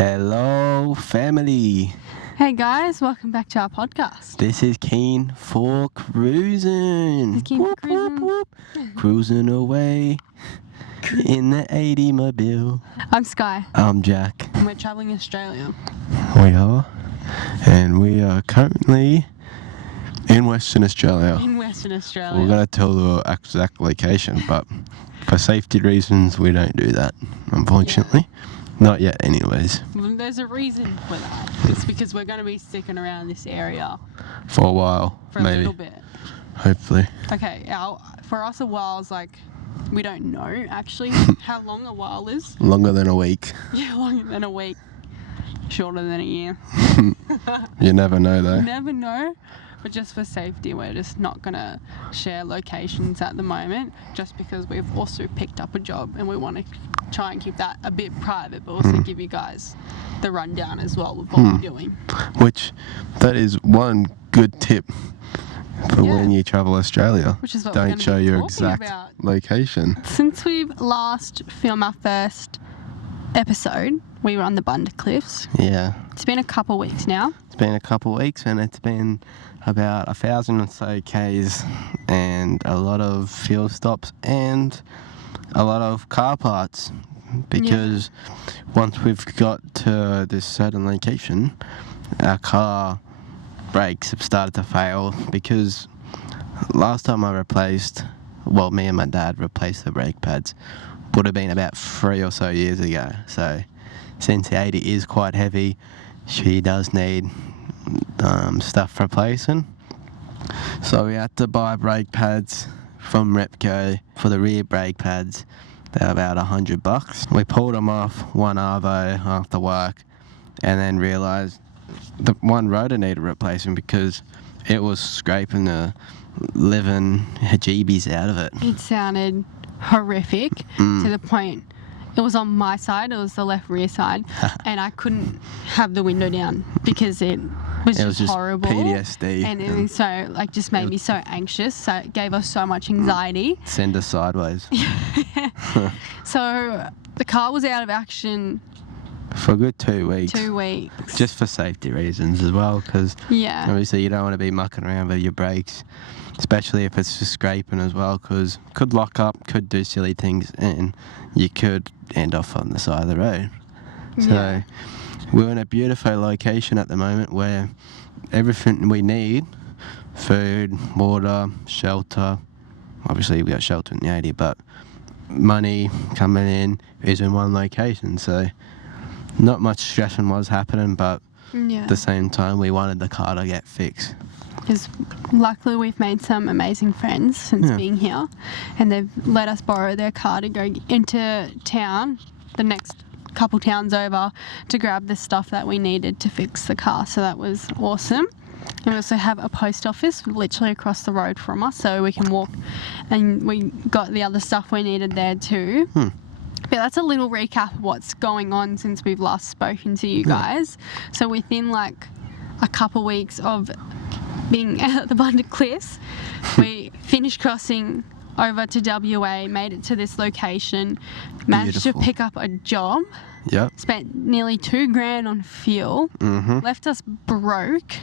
Hello, family. Hey guys, welcome back to our podcast. This is Keen for Cruising. This is Keen for Cruising. Whoop. Cruising away in the 80 mobile. I'm Sky, I'm Jack. and we're travelling Australia. We are. And we are currently in Western Australia. In Western Australia. We're going to tell the exact location, but for safety reasons, we don't do that, unfortunately. Not yet, anyways. Well, there's a reason for that. It's because we're going to be sticking around this area For a while, for a maybe. little bit. Hopefully. Okay, for us a while is like, we don't know actually how long a while is. Longer than a week. Yeah, longer than a week. Shorter than a year. You never know, though. You never know. But just for safety, we're just not going to share locations at the moment, just because we've also picked up a job and we want to try and keep that a bit private, but also give you guys the rundown as well of what we're doing. Which, that is one good tip for when you travel Australia. Which is what we're Don't gonna show be your talking exact about. location. Since we've last filmed our first episode, we were on the Bunda Cliffs. Yeah. It's been a couple weeks now. It's been a couple of weeks and it's been about 1,000 or so Ks and a lot of fuel stops and a lot of car parts, because once we've got to this certain location, our car brakes have started to fail, because last time me and my dad replaced the brake pads would have been about 3 or so years ago. So since the 80 is quite heavy, she does need stuff replacing. So we had to buy brake pads from Repco for the rear brake pads. They're about $100. We pulled them off one Arvo after work and then realised the one rotor needed replacing because it was scraping the living jeebies out of it. It sounded horrific to the point it was on my side, it was the left rear side, and I couldn't have the window down because it was just horrible. PTSD. And it was so, just made me so anxious, so it gave us so much anxiety. Send us sideways. So the car was out of action for a good 2 weeks. 2 weeks. Just for safety reasons as well, because obviously you don't want to be mucking around with your brakes, especially if it's just scraping as well, because could lock up, could do silly things, and you could end off on the side of the road. So we're in a beautiful location at the moment where everything we need, food, water, shelter, obviously we got shelter in the 80, but money coming in is in one location, so not much stressing was happening, but at the same time we wanted the car to get fixed. Because luckily we've made some amazing friends since being here, and they've let us borrow their car to go into town, the next couple towns over, to grab the stuff that we needed to fix the car. So that was awesome. And we also have a post office literally across the road from us, so we can walk, and we got the other stuff we needed there too. But that's a little recap of what's going on since we've last spoken to you guys. So within a couple weeks of being at the Bunda Cliffs, we finished crossing over to WA, made it to this location, managed to pick up a job. Spent nearly $2,000 on fuel. Left us broke,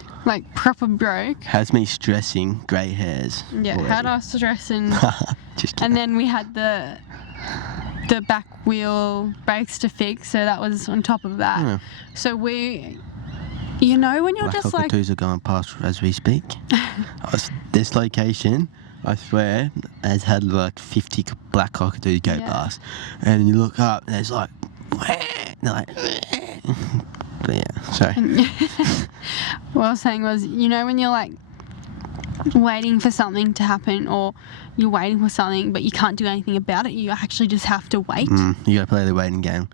proper broke. Has me stressing, grey hairs. Yeah, already. had us stressing. Just And then we had the back wheel brakes to fix, so that was on top of that. So when you're black just cockatoos are going past as we speak. This location, I swear, has had 50 black cockatoos go past, and you look up and there's they're but yeah, sorry. What I was saying was, when you're waiting for something to happen, or you're waiting for something but you can't do anything about it, you actually just have to wait. You gotta play the waiting game.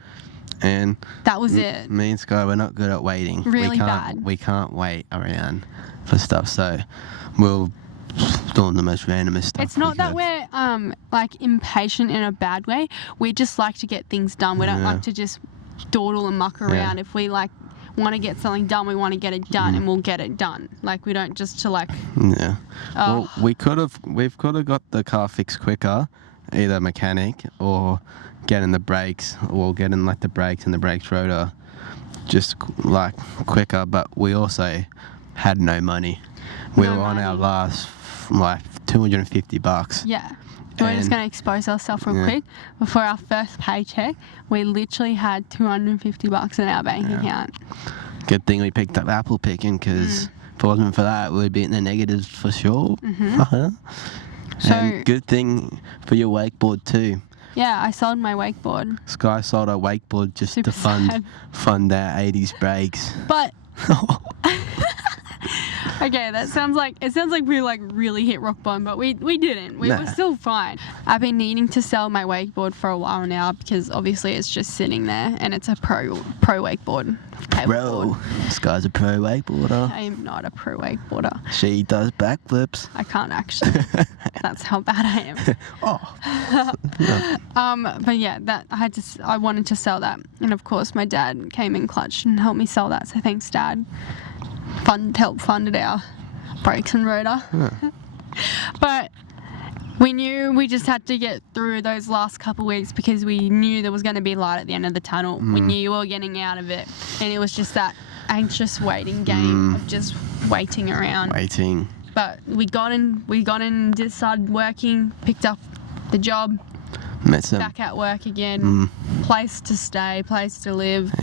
And that was it. Me and Sky, we're not good at waiting. Really bad. We can't wait around for stuff, so we'll doing the most randomest stuff. It's not that we're impatient in a bad way. We just like to get things done. We don't like to just dawdle and muck around. If we want to get something done, we want to get it done, and we'll get it done. We don't just Well, we've could have got the car fixed quicker, either mechanic or getting the brakes, or getting the brakes and the brakes rotor just like quicker, but we also had no money. We No were on our money. last like $250. Yeah. We're just And- going to expose ourselves real Yeah. quick. Before our first paycheck, we literally had $250 in our bank account. Good thing we picked up apple picking, because if it wasn't for that, we'd be in the negatives for sure. So- And good thing for your wakeboard too. Yeah, I sold my wakeboard. Sky sold a wakeboard just Super to fund sad. our 80s breaks. But okay, it sounds like we like really hit rock bottom, but we didn't. We were Nah. still fine. I've been needing to sell my wakeboard for a while now because obviously it's just sitting there and it's a pro wakeboard. Bro, Sky's a pro wakeboarder. I am not a pro wakeboarder. She does backflips. I can't actually. That's how bad I am. But yeah, I wanted to sell that, and of course my dad came in clutch and helped me sell that. So thanks, Dad. Helped funded our brakes and rotor. But we knew we just had to get through those last couple weeks because we knew there was going to be light at the end of the tunnel. We knew we were getting out of it, and it was just that anxious waiting game of just waiting around. Waiting. But we got in, just started working, picked up the job, Met some. back at work again, place to stay, place to live.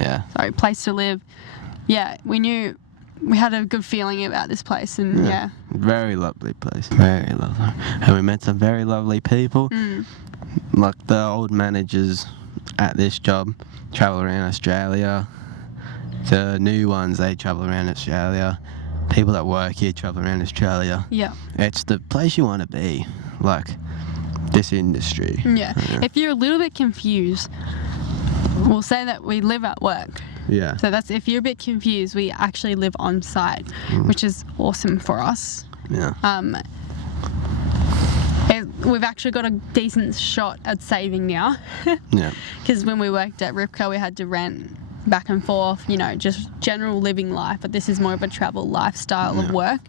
Place to live. Yeah, we knew we had a good feeling about this place, and yeah. Very lovely place. Very lovely. And we met some very lovely people. Like the old managers at this job travel around Australia. The new ones, they travel around Australia. People that work here travel around Australia. Yeah. It's the place you want to be, like this industry. Yeah. If you're a little bit confused, we'll say that we live at work. Yeah. So that's, if you're a bit confused, we actually live on site, which is awesome for us. Yeah. We've actually got a decent shot at saving now. Yeah. Because when we worked at Ripco, we had to rent back and forth, just general living life, but this is more of a travel lifestyle of work,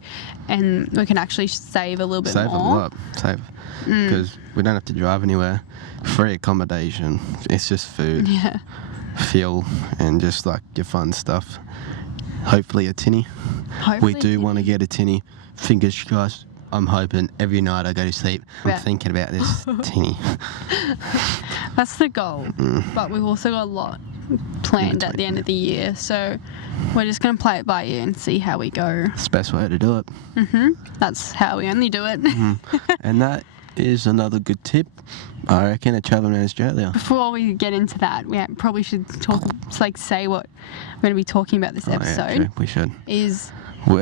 and we can actually save a little bit Save more. a lot. Save. Because we don't have to drive anywhere. Free accommodation. It's just food, Yeah. fuel, and just like your fun stuff. Hopefully a tinny. Hopefully We do want to get a tinny. Fingers crossed. I'm hoping every night I go to sleep, I'm Yeah. thinking about this tinny. That's the goal. But we've also got a lot planned at the end of the year, so we're just going to play it by ear and see how we go. It's the best way to do it. That's how we only do it. And that is another good tip, I reckon, at traveling around Australia. Before we get into that, we probably should say what we're going to be talking about this episode. Yeah, true. We should. Is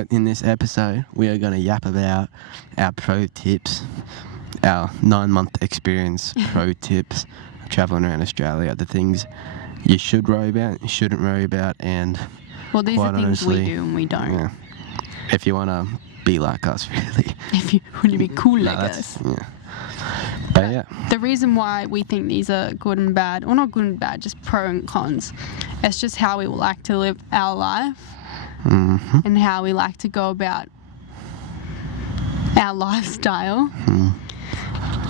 In this episode, we are going to yap about our pro tips, our 9-month experience pro tips, traveling around Australia, the things you should worry about, you shouldn't worry about, and well, these are quite things honestly, we do and we don't. yeah, if you want to be like us, really. If you want to be cool like that's- us. Yeah. But yeah, The reason why we think these are good and bad, or not good and bad, just pro and cons, it's just how we like to live our life and how we like to go about our lifestyle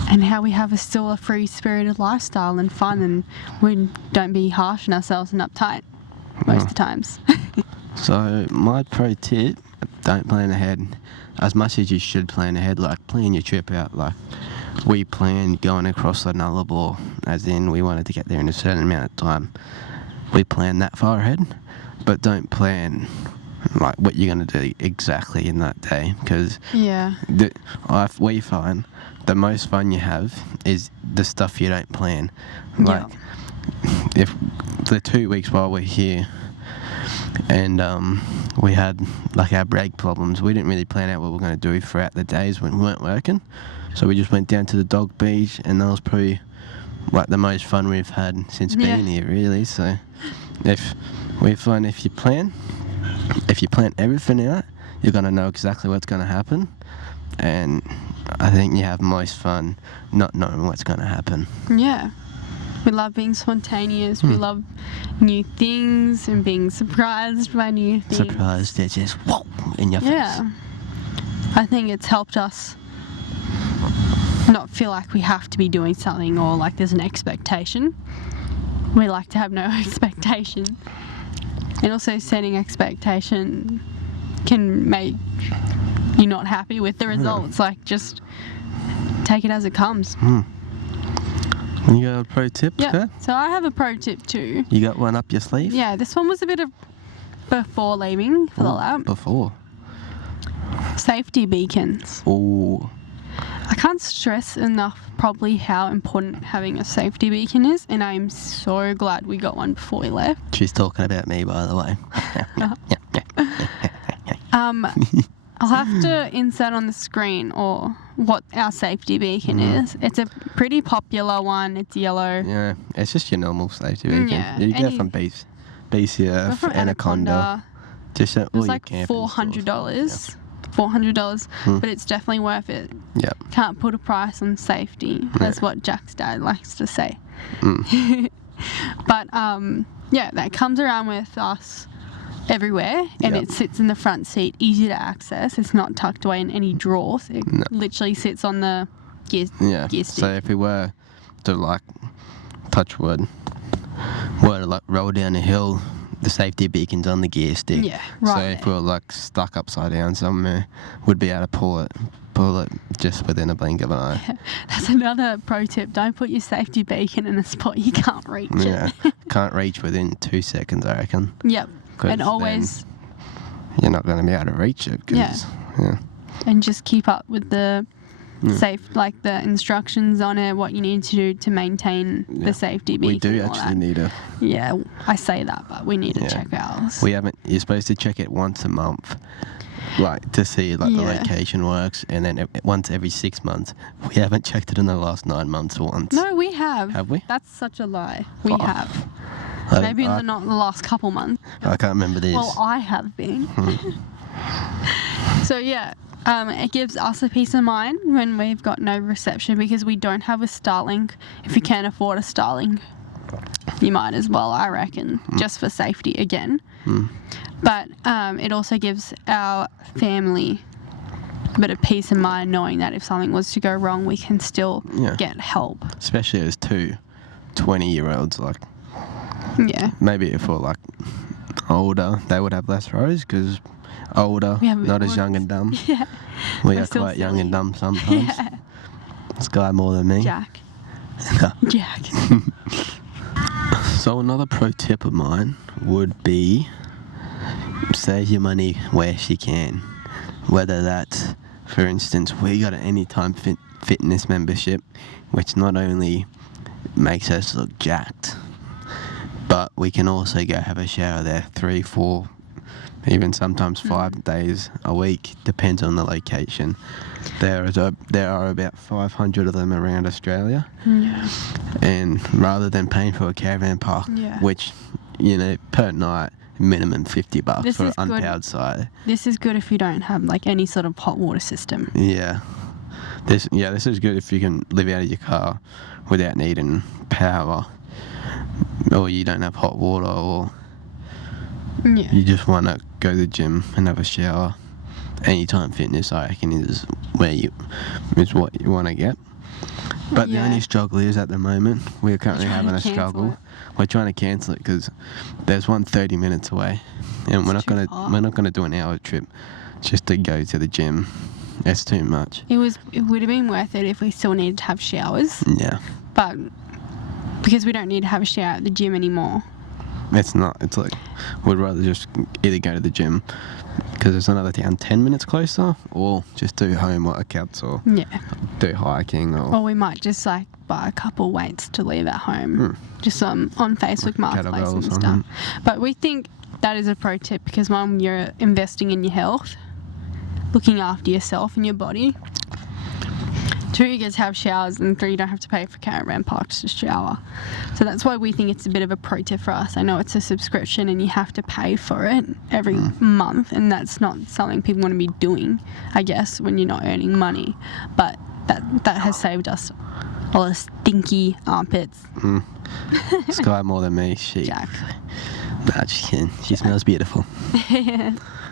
and how we have still a free-spirited lifestyle and fun, and we don't be harsh on ourselves and uptight most of the times. so my pro tip, don't plan ahead as much as you should plan ahead. Like, plan your trip out. Like, we planned going across the Nullarbor, as in we wanted to get there in a certain amount of time. We planned that far ahead, but don't plan like what you're going to do exactly in that day, because Yeah. we find the most fun you have is the stuff you don't plan. Like, if the 2 weeks while we're here and we had like our brake problems, we didn't really plan out what we were going to do throughout the days when we weren't working, so we just went down to the dog beach, and that was probably like the most fun we've had since being here, really. So if you plan everything out, you're going to know exactly what's going to happen, and I think you have most fun not knowing what's going to happen. Yeah. We love being spontaneous. We love new things and being surprised by new things. Surprised, it's just whoa in your face. Yeah. I think it's helped us not feel like we have to be doing something or like there's an expectation. We like to have no expectation. And also setting expectation can make you not happy with the results. Like, just take it as it comes. You got a pro tip? Yeah. Her? So I have a pro tip too. You got one up your sleeve? Yeah, this one was a bit of before leaving for the lab. Before. Safety beacons. Oh. I can't stress enough probably how important having a safety beacon is, and I'm so glad we got one before we left. She's talking about me, by the way. I'll have to insert on the screen or what our safety beacon is. It's a pretty popular one. It's yellow. Yeah, it's just your normal safety beacon. Yeah, You and get from BCF, from Anaconda. Just It was like $400. $400, but it's definitely worth it. Yeah. Can't put a price on safety. That's what Jack's dad likes to say. But yeah, that comes around with us everywhere, and it sits in the front seat, easy to access. It's not tucked away in any drawers. It literally sits on the gear stick. So if we were to like touch wood, were to like roll down a hill, the safety beacon's on the gear stick. Yeah, right. So if we were like stuck upside down somewhere, we'd be able to pull it just within a blink of an eye. That's another pro tip. Don't put your safety beacon in a spot you can't reach Yeah, it. can't reach within 2 seconds, I reckon. Yep. And always, you're not going to be able to reach it. Yeah. And just keep up with the safe, like the instructions on it, what you need to do to maintain the safety beacon. We do and all actually that. need to. Yeah, I say that, but we need to check ours. We haven't. You're supposed to check it once a month, like to see like the location works, and then once every 6 months. We haven't checked it in the last 9 months once. No, we have. Have we? That's such a lie. We have. I Maybe not the last couple months. I can't remember this. Well, I have been. So yeah, it gives us a peace of mind when we've got no reception, because we don't have a Starlink. If you can't afford a Starlink, you might as well, I reckon, just for safety again. But it also gives our family a bit of peace of mind knowing that if something was to go wrong, we can still get help. Especially as two 20-year-olds, like. Yeah. Maybe if we're like older, they would have less rows because older, not as young and dumb. Yeah. We are quite young and dumb sometimes. Yeah. This guy more than me. Jack. Jack. So another pro tip of mine would be save your money where you can. Whether that's, for instance, we got an Anytime Fitness membership, which not only makes us look jacked, but we can also go have a shower there 3, 4, even sometimes 5 days a week, depends on the location. There are about 500 of them around Australia. Yeah. And rather than paying for a caravan park, which, per night, minimum $50 for an unpowered site. This is good if you don't have like any sort of hot water system. Yeah. This is good if you can live out of your car without needing power. Or you don't have hot water, or you just want to go to the gym and have a shower. Anytime Fitness, I reckon, is what you want to get. But the only struggle is at the moment we're currently having a struggle. We're trying to cancel it because there's one 30 minutes away, and we're not gonna do an hour trip just to go to the gym. That's too much. It would have been worth it if we still needed to have showers. Yeah. But because we don't need to have a shower at the gym anymore. It's not. It's like we'd rather just either go to the gym because there's another town 10 minutes closer, or just do home workouts, or do hiking, or we might just like buy a couple weights to leave at home, just on Facebook Marketplace and stuff. But we think that is a pro tip because, one, you're investing in your health, looking after yourself and your body. 2, you get to have showers, and 3, you don't have to pay for caravan parks to shower. So that's why we think it's a bit of a pro tip for us. I know it's a subscription and you have to pay for it every month, and that's not something people want to be doing, I guess, when you're not earning money. But that has saved us all the stinky armpits. This guy more than me. Jack. Nah, just kidding. She smells beautiful.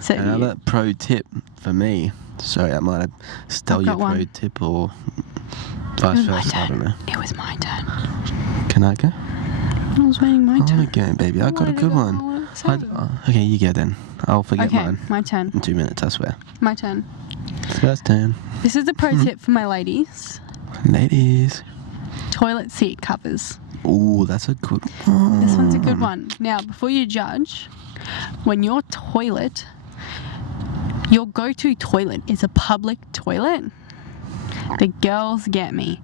So another pro tip for me. Sorry, I might have stole your pro tip or vice versa. I don't know. It was my turn. Can I go? I was waiting my turn. I go, baby. I got a good one. Okay, you go then. I'll forget Okay, mine. my turn. In 2 minutes, I swear. My turn. First turn. This is a pro tip for my ladies. Ladies. Toilet seat covers. Ooh, that's a good one. This one's a good one. Now, before you judge, when your go-to toilet is a public toilet, the girls get me.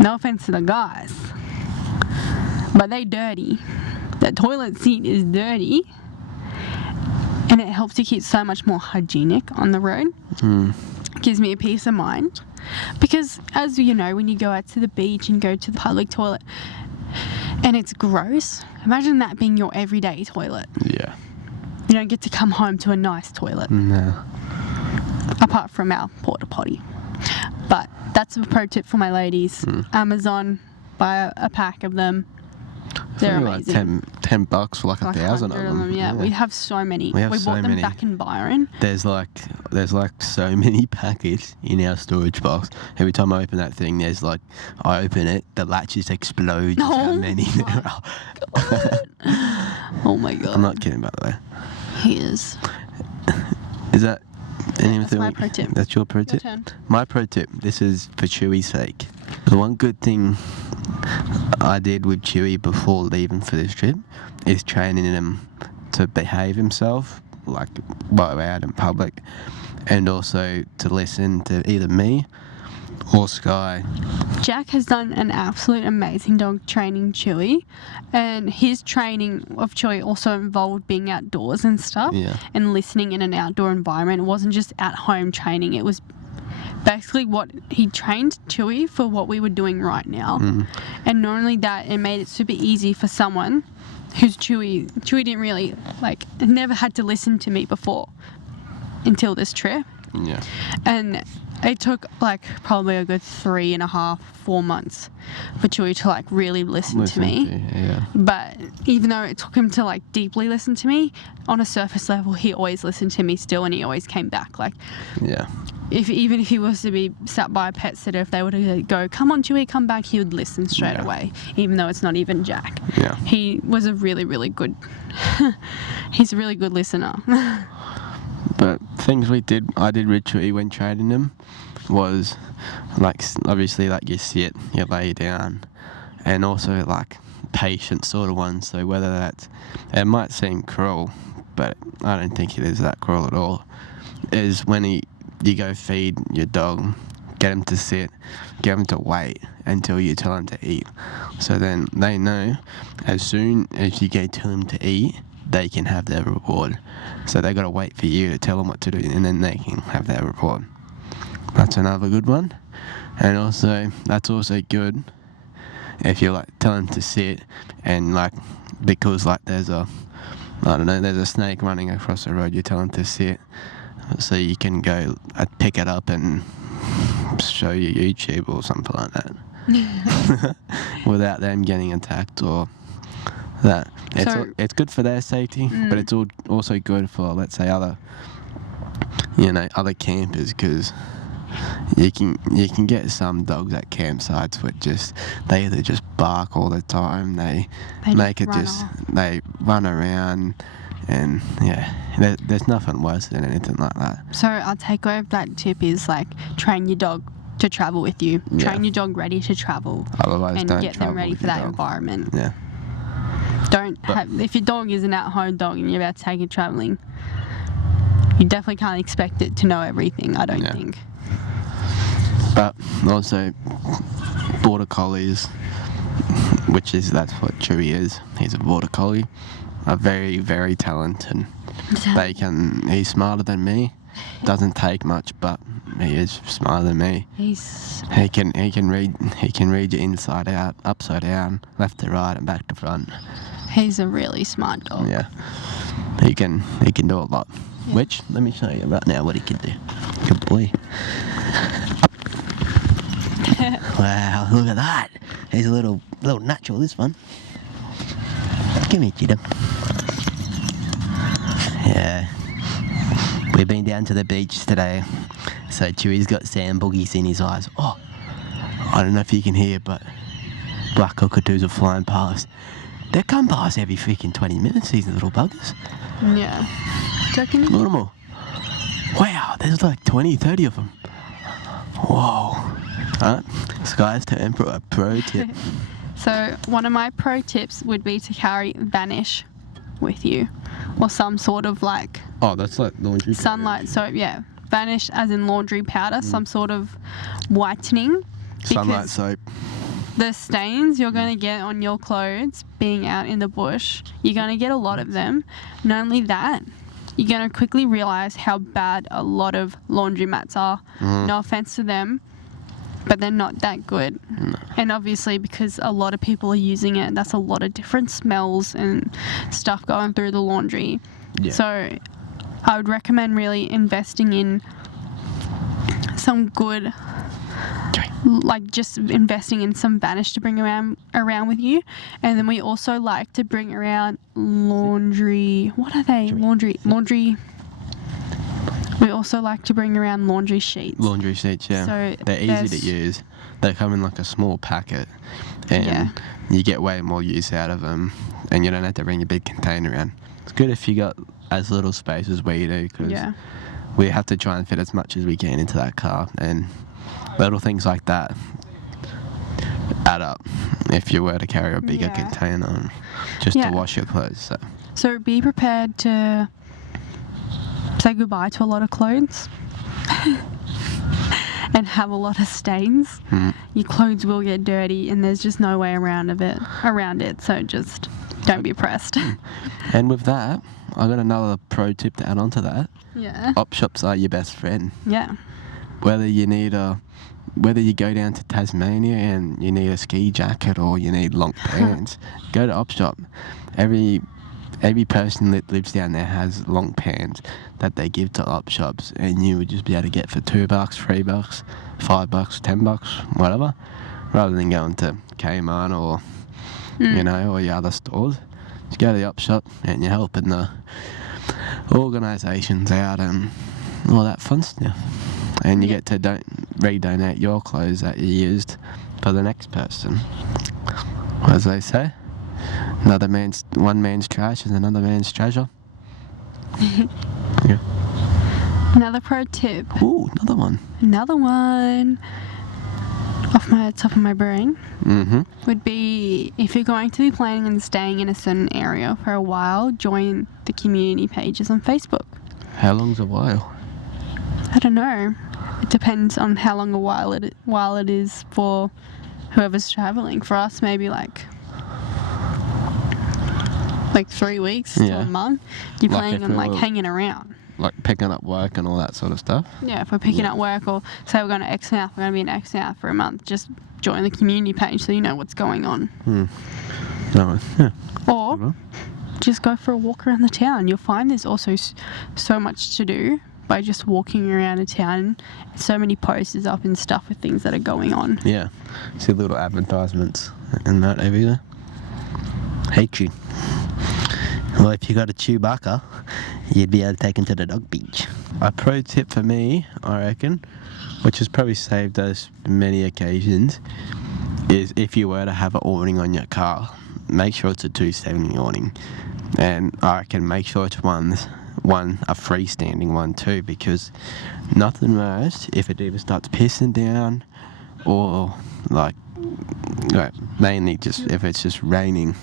No offense to the guys, but they dirty. The toilet seat is dirty, and it helps you keep so much more hygienic on the road. Gives me a peace of mind, because as you know, when you go out to the beach and go to the public toilet and it's gross, imagine that being your everyday toilet. Yeah. You don't get to come home to a nice toilet, No. apart from our porta potty. But that's a pro tip for my ladies. Amazon, buy a pack of them. They're Like amazing. $10 for like 1,000 of 100 them. Yeah, we have so many. We have We so bought them many. back in Byron. There's like so many packets in our storage box. Every time I open that thing, I open it, the latch just explodes. Oh How many there are. Oh my god. I'm not kidding, by the way. He is. Is that anything? my pro tip. That's your pro tip? turn. My pro tip, this is for Chewy's sake. The one good thing I did with Chewy before leaving for this trip is training him to behave himself, like while we're out in public, and also to listen to either me or Sky. Jack has done an absolute amazing dog training Chewy, and his training of Chewy also involved being outdoors and stuff, Yeah. and listening in an outdoor environment. It wasn't just at home training, it was basically what he trained Chewy for what we were doing right now. And not only that, it made it super easy for someone who's Chewy didn't really never had to listen to me before until this trip. Yeah. And it took probably a good 3.5, 4 months for Chewy to really listen to me. Yeah. But even though it took him to deeply listen to me, on a surface level he always listened to me still, and he always came back. Yeah. Even if he was to be sat by a pet sitter, if they were to go, "Come on Chewy, come back," he would listen straight away, even though it's not even Jack. Yeah. He was a really, really good he's a really good listener. But things I did with Chewy when training him was obviously you sit, you lay down, and also patient sort of ones. So whether it might seem cruel, but I don't think it is that cruel at all, is when you go feed your dog, get him to sit, get him to wait until you tell him to eat. So then they know as soon as you go tell him to eat, they can have their reward. So they got to wait for you to tell them what to do, and then they can have their reward. That's another good one. And also, that's also good if you tell them to sit, and because there's a snake running across the road, you tell them to sit, so you can go pick it up and show you YouTube or something like that without them getting attacked or that. It's good for their safety, but it's also good for, let's say, other campers, because you can get some dogs at campsites where they either just bark all the time, they run around, and there's nothing worse than anything like that. So our takeaway of that tip is train your dog to travel with you. Train your dog ready to travel. Otherwise, and don't get them ready with for your that dog. environment. Yeah. If your dog is an at-home dog and you're about to take it traveling, you definitely can't expect it to know everything, I don't think. But also, border collies, that's what Chewy is. He's a border collie, are very, very talented. He's smarter than me. Doesn't take much, but he is smarter than me. He can read you inside out, upside down, left to right, and back to front. He's a really smart dog. Yeah, he can do a lot. Yeah. Which, let me show you right now what he can do. Good boy. Wow, look at that. He's a little natural, this one. Give me Cheetah. Yeah. We've been down to the beach today, so Chewy's got sand boogies in his eyes. Oh, I don't know if you can hear, but black cockatoos are flying past. They come by us every freaking 20 minutes, these little buggers. Yeah. Do you reckon? Look at them all. Wow, there's like 20, 30 of them. Whoa. Alright, Sky's turn for a pro tip. So one of my pro tips would be to carry Vanish with you, or some sort of like Oh, that's like laundry. sunlight soap. Yeah, Vanish as in laundry powder, some sort of whitening. Sunlight because soap. the stains you're going to get on your clothes being out in the bush, you're going to get a lot of them. Not only that, you're going to quickly realise how bad a lot of laundromats are. No offence to them, but they're not that good. No. And obviously because a lot of people are using it, that's a lot of different smells and stuff going through the laundry. Yeah. So I would recommend really investing in some good, like just investing in some Vanish to bring around with you. And then we also like to bring around laundry. What are they? Laundry. We also like to bring around laundry sheets. Laundry sheets, yeah. So they're easy to use. They come in like a small packet, and Yeah. you get way more use out of them, and you don't have to bring a big container around. It's good if you got as little space as we do, because Yeah. we have to try and fit as much as we can into that car, and little things like that add up if you were to carry a bigger Yeah. container just Yeah. to wash your clothes. So be prepared to say goodbye to a lot of clothes and have a lot of stains. Your clothes will get dirty, and there's just no way around it. So just don't be pressed. And with that, I got another pro tip to add on to that. Yeah. Op shops are your best friend. Yeah. Whether you go down to Tasmania and you need a ski jacket or you need long pants, go to Op shop. Every person that lives down there has long pants that they give to op shops, and you would just be able to get for $2, $3, $5, $10, whatever, rather than going to Kmart or or your other stores. Just go to the op shop and you're helping the organisations out and all that fun stuff. And you get to redonate your clothes that you used for the next person. As they say, one man's trash is another man's treasure. Yeah. Another pro tip. Ooh, another one. Off my top of my brain Mm-hmm. would be, if you're going to be planning on staying in a certain area for a while, join the community pages on Facebook. How long's a while? I don't know. It depends on how long a while it is for whoever's traveling. For us, maybe like 3 weeks to Yeah. a month. You're Like planning if on you're- hanging around. Like picking up work and all that sort of stuff? Yeah, if we're picking up work, or say we're going to Exmouth, we're going to be in Exmouth for a month, just join the community page so you know what's going on. No, yeah. Or just go for a walk around the town. You'll find there's also so much to do by just walking around a town. So many posters up and stuff with things that are going on. Yeah. See little advertisements and that over there. Hate you. Well, if you got a Chewbacca, you'd be able to take him to the dog beach. A pro tip for me, I reckon, which has probably saved us many occasions, is if you were to have an awning on your car, make sure it's a 270 awning. And I reckon make sure it's a freestanding one too, because nothing worse if it either starts pissing down or mainly just if it's just raining.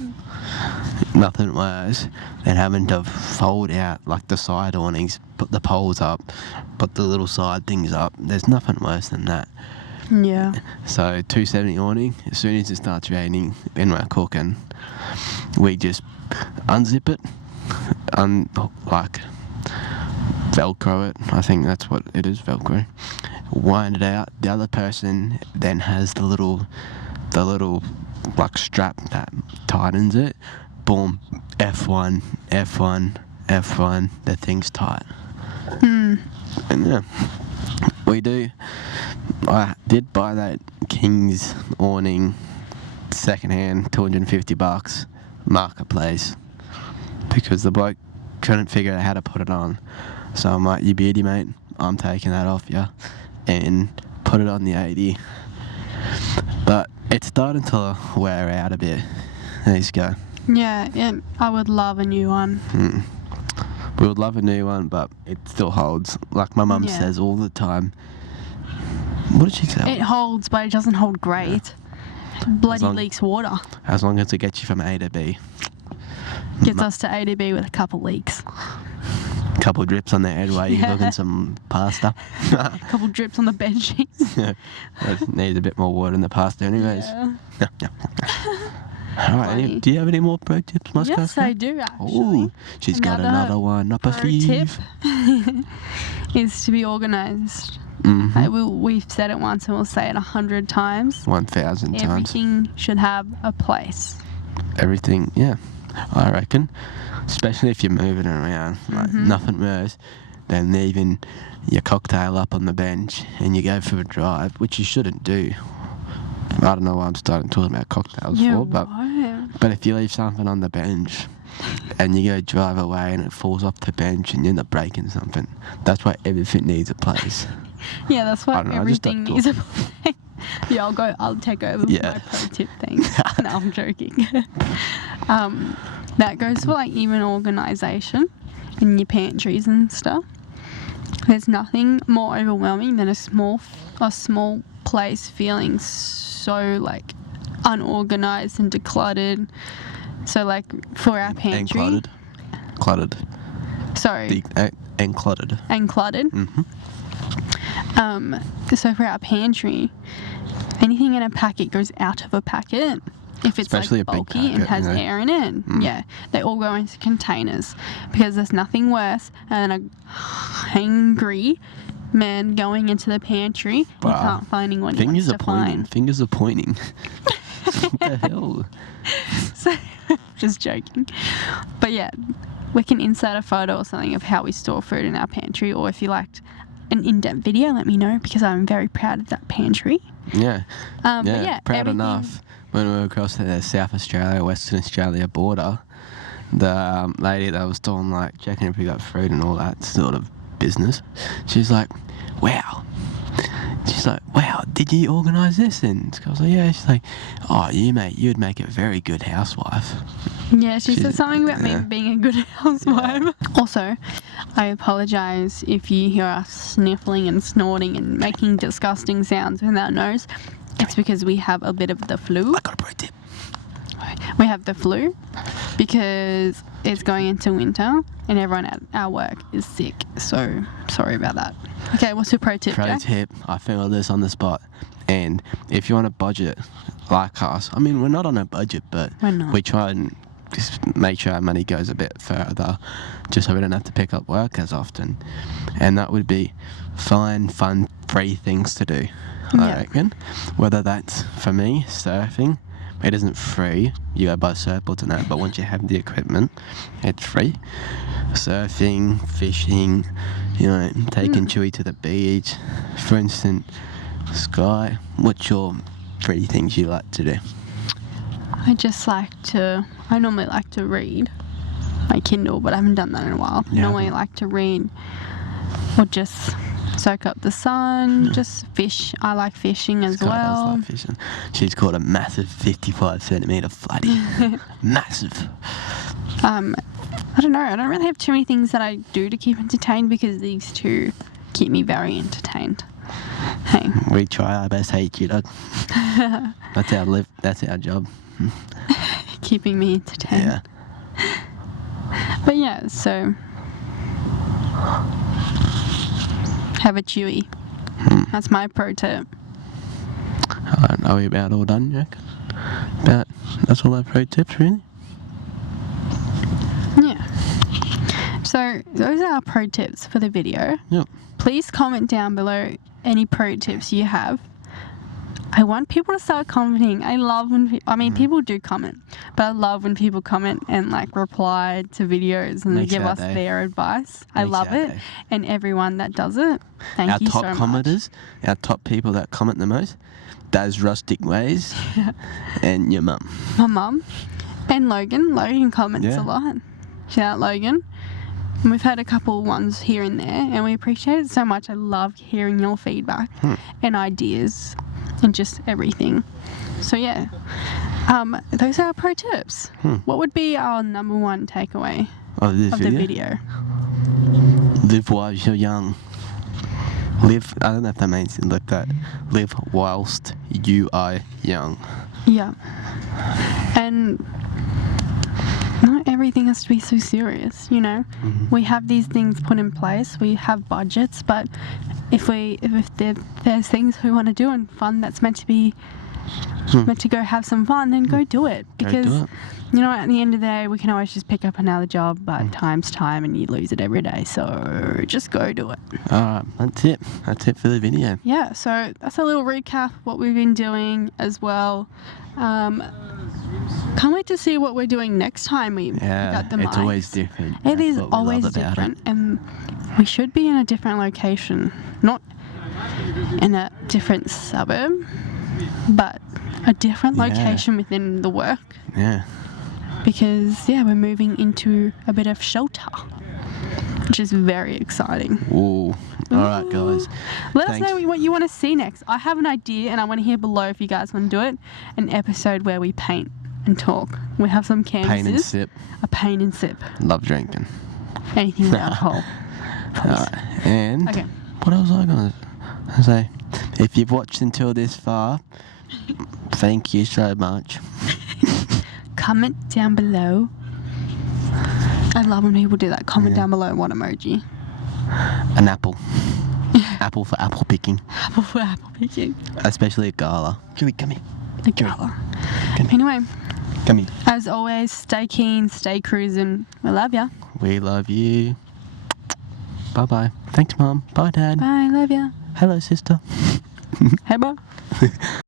Nothing worse than having to fold out like the side awnings, put the poles up, put the little side things up. There's nothing worse than that. Yeah. So 270 awning, as soon as it starts raining and we're cooking, we just unzip it, Velcro it. I think that's what it is, Velcro. Wind it out. The other person then has the little strap that tightens it. Boom, F1, F1, F1. The thing's tight. And yeah, I did buy that King's awning secondhand, $250, marketplace, because the bloke couldn't figure out how to put it on. So I'm like, you beauty mate, I'm taking that off you and put it on the 80. But it's starting to wear out a bit. There you go. Yeah, and I would love a new one. We would love a new one, but it still holds. Like my mum Yeah. says all the time. What did she say? It holds, but it doesn't hold great. Bloody long- leaks water. As long as it gets you from A to B. Gets us to A to B with a couple leaks. Couple drips on the head while you're cooking some pasta. A couple drips on the bed sheets. It needs a bit more water in the pasta anyways. Yeah. All right, Funny. do you have any more pro tips, Moscow? Yes, I do actually. Oh, she's got another one up her Pro tip sleeve. is to be organised. We've said it once and we'll say it 100 times. 1,000 times. Everything should have a place. Everything, yeah, I reckon. Especially if you're moving around, like nothing worse than leaving your cocktail up on the bench and you go for a drive, which you shouldn't do. I don't know why I'm starting talking about cocktails for, but if you leave something on the bench and you go drive away and it falls off the bench and you end up breaking something, that's why everything needs a place. Yeah, that's why I don't know, I just everything don't needs a place. Yeah, I'll take over with my pro tip thing. No, I'm joking. That goes for like even organisation in your pantries and stuff. There's nothing more overwhelming than a small place feeling so like unorganised and decluttered. So like for our pantry. And cluttered. Sorry. And cluttered. And cluttered. So for our pantry, anything in a packet goes out of a packet. If it's Especially like a big bulky packet, and has air in it, yeah, they all go into containers because there's nothing worse than a hangry man going into the pantry and Wow. can't finding what he wants to find. Fingers are pointing. What the hell? So, just joking. But yeah, we can insert a photo or something of how we store food in our pantry, or if you liked an in-depth video, let me know because I'm very proud of that pantry. Yeah. But yeah, proud everything- enough. When we were across the South Australia, Western Australia border, the lady that was doing like checking if we got fruit and all that sort of business, she's like, wow. She's like, wow, did you organise this? And I was like, yeah. She's like, oh, you'd make a very good housewife. Yeah, she said something about me being a good housewife. Also, I apologise if you hear us sniffling and snorting and making disgusting sounds with our nose. It's because we have a bit of the flu. I got a pro tip. We have the flu because it's going into winter and everyone at our work is sick. So, sorry about that. Okay, what's your pro tip, Pro Jack? tip, I feel this on the spot. And if you want a budget like us, I mean, we're not on a budget, but We're not. we try and just make sure our money goes a bit further just so we don't have to pick up work as often. And that would be find fun, free things to do, I reckon. Whether that's, for me, surfing. It isn't free. You go buy surfboards and that, but once you have the equipment, it's free. Surfing, fishing, taking Chewy to the beach. For instance, Sky, what's your free things you like to do? I normally like to read my Kindle, but I haven't done that in a while. Yeah. Normally I like to read or just soak up the sun, just fish. I like fishing as Sky does well. like fishing. She's caught a massive 55 centimetre flatty. Massive. I don't know. I don't really have too many things that I do to keep entertained because these two keep me very entertained. Hey. We try our best, hey kiddo. That's our job. Keeping me entertained. Yeah. But yeah, so have a Chewy. That's my pro tip. Are we about all done, Jack? That's all our pro tips, really? Yeah. So those are our pro tips for the video. Yep. Please comment down below any pro tips you have. I want people to start commenting. I love when people do comment, but I love when people comment and like reply to videos and Makes give our us day. their advice. I Makes love our it. day. And everyone that does it, thank you so much. Our top commenters, our top people that comment the most, those rustic ways, and your mum. My mum and Logan. Logan comments Yeah. a lot. Shout out Logan. And we've had a couple ones here and there, and we appreciate it so much. I love hearing your feedback and ideas and just everything. So yeah, Those are our pro tips. What would be our number one takeaway Of this of video? the video? Live while you're young. Live, I don't know if that means like that. Live whilst you are young. Yeah. And not everything has to be so serious, you know? We have these things put in place, we have budgets, but if there's things we want to do and fun that's meant to be meant to go have some fun, then go do it. Because do it. you know, at the end of the day, we can always just pick up another job, but time's time and you lose it every day. So just go do it. Alright, that's it. That's it for the video. Yeah, so that's a little recap of what we've been doing as well. Can't wait to see what we're doing next time we pick up the mics. It's always different. It That's is what we always love about different, it. and we should be in a different location, not in a different suburb, but a different location within the work. Yeah. Because we're moving into a bit of shelter, which is very exciting. Ooh. Alright, guys. Let us know what you want to see next. I have an idea, and I want to hear below if you guys want to do it. An episode where we paint and talk. We have some canvases. Paint and sip. A paint and sip. Love drinking. Anything with alcohol. And Okay. what else was I going to say? If you've watched until this far, thank you so much. Comment down below. I love when people do that. Comment down below what emoji. An apple. Apple for apple picking. Apple for apple picking. Especially a gala. Come here. The gala. Anyway, Come here. as always, stay keen, stay cruising. We love ya. We love you. Bye-bye. Thanks, Mum. Bye, Dad. Bye, love ya. Hello, sister. Hey, bye.